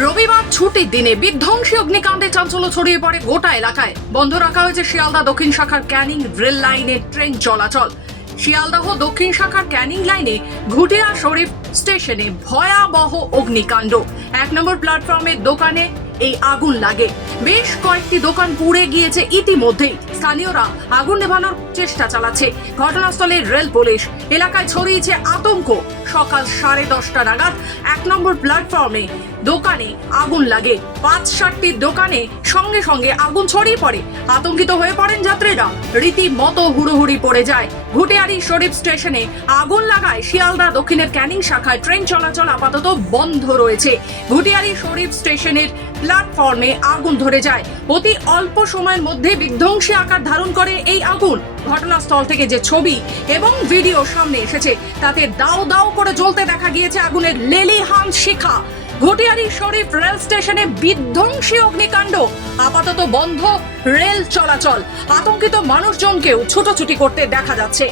রবিবার ছুটির দিনে বিধ্বংসী অগ্নিকাণ্ডে চাঞ্চল্য ছড়িয়ে পড়ে গোটা এলাকায়। বন্ধ রাখা হয়েছে শিয়ালদা দক্ষিণ শাখার ক্যানিং রেল লাইনে ট্রেন চলাচল। শিয়ালদাহ দক্ষিণ শাখার ক্যানিং লাইনে ঘুটিয়া শরীফ স্টেশনে ভয়াবহ অগ্নিকাণ্ড। এক নম্বর প্ল্যাটফর্মের দোকানে এই আগুন লাগে। বেশ কয়েকটি দোকান পুড়ে গিয়েছে ইতিমধ্যেই। স্থানীয়রা আগুন নেভানোর চেষ্টা চালাচ্ছে। ঘটনাস্থলে রেল পুলিশ এলাকায় ছড়িয়েছে আতঙ্ক। সকাল সাড়ে দশটা নাগাদ এক নম্বর প্ল্যাটফর্মে দোকানে আগুন লাগে। পাঁচ সাতটি দোকানে সঙ্গে সঙ্গে আগুন ছড়িয়ে পড়ে। আতঙ্কিত হয়ে পড়েন যাত্রীরা। রীতিমতো হুড়োহুড়ি পড়ে যায়। ঘুটিয়ারি শরীফ স্টেশনে আগুন লাগায় শিয়ালদা দক্ষিণের ক্যানিং শাখায় ট্রেন চলাচল আপাতত বন্ধ রয়েছে। ঘুটিয়ারি শরীফ স্টেশনের প্ল্যাটফর্মে আগুন ধরে যায়। অতি অল্প সময়ের মধ্যে বিধ্বংসী আকার ধারণ করে এই আগুন। ঘটনাস্থল থেকে যে ছবি এবং ভিডিও সামনে এসেছে, তাতে দাও দাও করে জ্বলতে দেখা গিয়েছে আগুনের লেলিহান শিখা। ঘটিয়ারি শরীফ রেল স্টেশনে বিধ্বংসী অগ্নিকাণ্ড। আপাতত বন্ধ রেল চলাচল। আতঙ্কিত মানুষজনকেও ছুটোছুটি করতে দেখা যাচ্ছে।